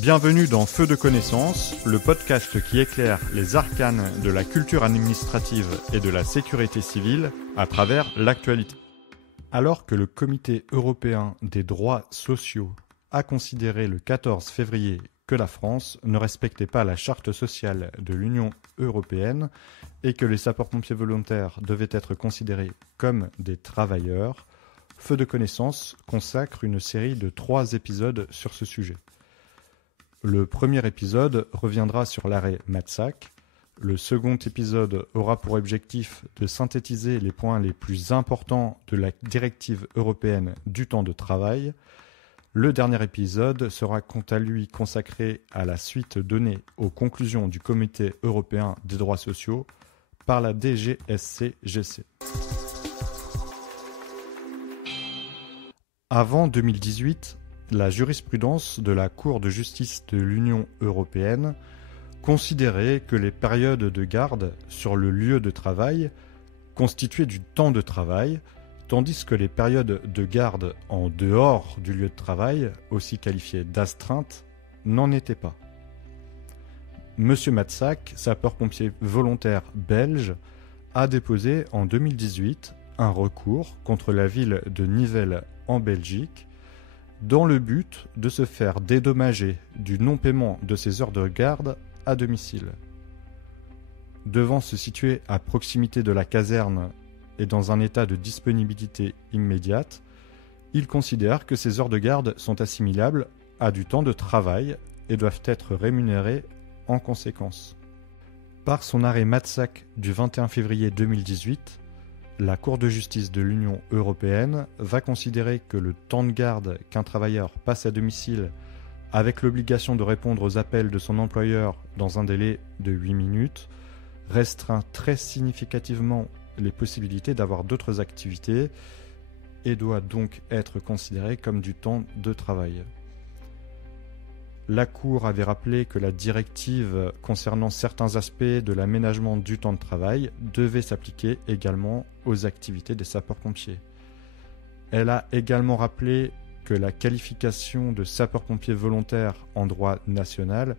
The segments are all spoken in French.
Bienvenue dans Feu de connaissance, le podcast qui éclaire les arcanes de la culture administrative et de la sécurité civile à travers l'actualité. Alors que le Comité européen des droits sociaux a considéré le 14 février que la France ne respectait pas la charte sociale de l'Union européenne et que les sapeurs-pompiers volontaires devaient être considérés comme des travailleurs, Feu de connaissance consacre une série de 3 épisodes sur ce sujet. Le premier épisode reviendra sur l'arrêt Matzak. Le second épisode aura pour objectif de synthétiser les points les plus importants de la directive européenne du temps de travail. Le dernier épisode sera quant à lui consacré à la suite donnée aux conclusions du Comité européen des droits sociaux par la DGSCGC. Avant 2018, la jurisprudence de la Cour de justice de l'Union européenne considérait que les périodes de garde sur le lieu de travail constituaient du temps de travail, tandis que les périodes de garde en dehors du lieu de travail, aussi qualifiées d'astreinte, n'en étaient pas. Monsieur Matzak, sapeur-pompier volontaire belge, a déposé en 2018 un recours contre la ville de Nivelles en Belgique dans le but de se faire dédommager du non-paiement de ses heures de garde à domicile. Devant se situer à proximité de la caserne et dans un état de disponibilité immédiate, il considère que ces heures de garde sont assimilables à du temps de travail et doivent être rémunérées en conséquence. Par son arrêt Matzak du 21 février 2018, la Cour de justice de l'Union européenne va considérer que le temps de garde qu'un travailleur passe à domicile avec l'obligation de répondre aux appels de son employeur dans un délai de 8 minutes restreint très significativement les possibilités d'avoir d'autres activités et doit donc être considéré comme du temps de travail. La Cour avait rappelé que la directive concernant certains aspects de l'aménagement du temps de travail devait s'appliquer également aux activités des sapeurs-pompiers. Elle a également rappelé que la qualification de sapeur-pompier volontaire en droit national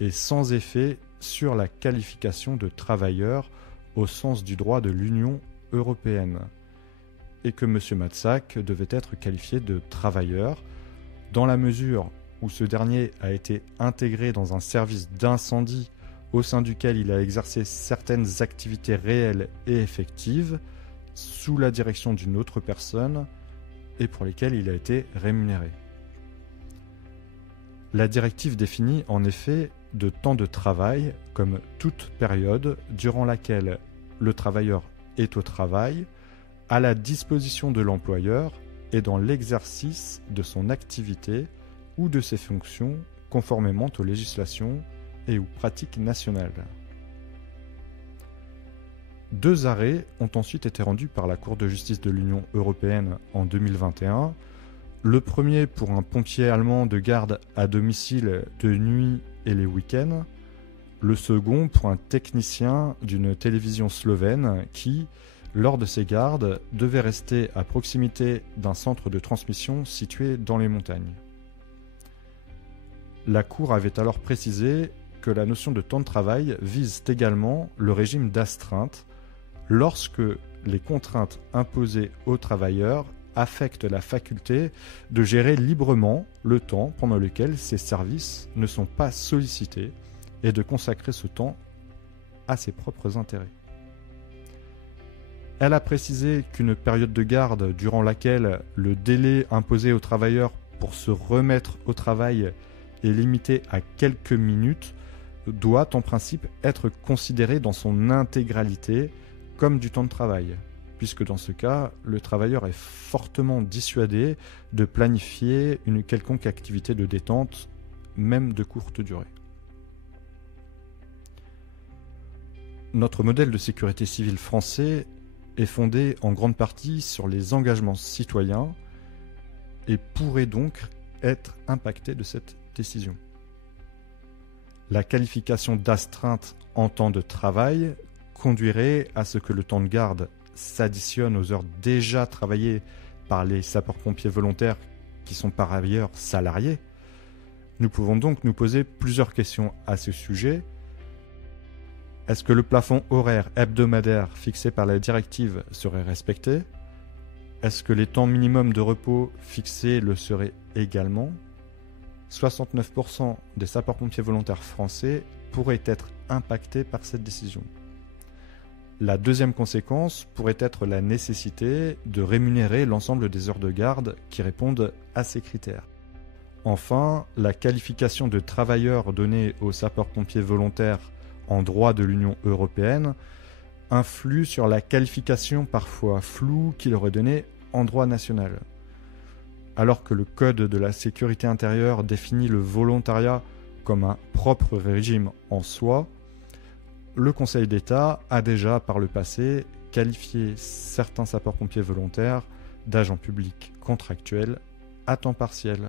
est sans effet sur la qualification de travailleur au sens du droit de l'Union européenne et que M. Matzak devait être qualifié de travailleur dans la mesure où ce dernier a été intégré dans un service d'incendie au sein duquel il a exercé certaines activités réelles et effectives sous la direction d'une autre personne et pour lesquelles il a été rémunéré. La directive définit en effet de temps de travail comme toute période durant laquelle le travailleur est au travail, à la disposition de l'employeur et dans l'exercice de son activité ou de ses fonctions conformément aux législations et aux pratiques nationales. 2 arrêts ont ensuite été rendus par la Cour de justice de l'Union européenne en 2021. Le premier pour un pompier allemand de garde à domicile de nuit et les week-ends. Le second pour un technicien d'une télévision slovène qui, lors de ses gardes, devait rester à proximité d'un centre de transmission situé dans les montagnes. La Cour avait alors précisé que la notion de temps de travail vise également le régime d'astreinte lorsque les contraintes imposées aux travailleurs affectent la faculté de gérer librement le temps pendant lequel ces services ne sont pas sollicités et de consacrer ce temps à ses propres intérêts. Elle a précisé qu'une période de garde durant laquelle le délai imposé aux travailleurs pour se remettre au travail est limité à quelques minutes, doit en principe être considéré dans son intégralité comme du temps de travail, puisque dans ce cas, le travailleur est fortement dissuadé de planifier une quelconque activité de détente, même de courte durée. Notre modèle de sécurité civile français est fondé en grande partie sur les engagements citoyens et pourrait donc être impacté de cette décision. La qualification d'astreinte en temps de travail conduirait à ce que le temps de garde s'additionne aux heures déjà travaillées par les sapeurs-pompiers volontaires qui sont par ailleurs salariés, Nous pouvons donc nous poser plusieurs questions à ce sujet. Est-ce que le plafond horaire hebdomadaire fixé par la directive serait respecté ? Est-ce que les temps minimums de repos fixés le seraient également ? 69% des sapeurs-pompiers volontaires français pourraient être impactés par cette décision. La deuxième conséquence pourrait être la nécessité de rémunérer l'ensemble des heures de garde qui répondent à ces critères. Enfin, la qualification de travailleur donnée aux sapeurs-pompiers volontaires en droit de l'Union européenne influe sur la qualification parfois floue qu'il aurait donnée en droit national. Alors que le Code de la sécurité intérieure définit le volontariat comme un propre régime en soi, le Conseil d'État a déjà par le passé qualifié certains sapeurs-pompiers volontaires d'agents publics contractuels à temps partiel.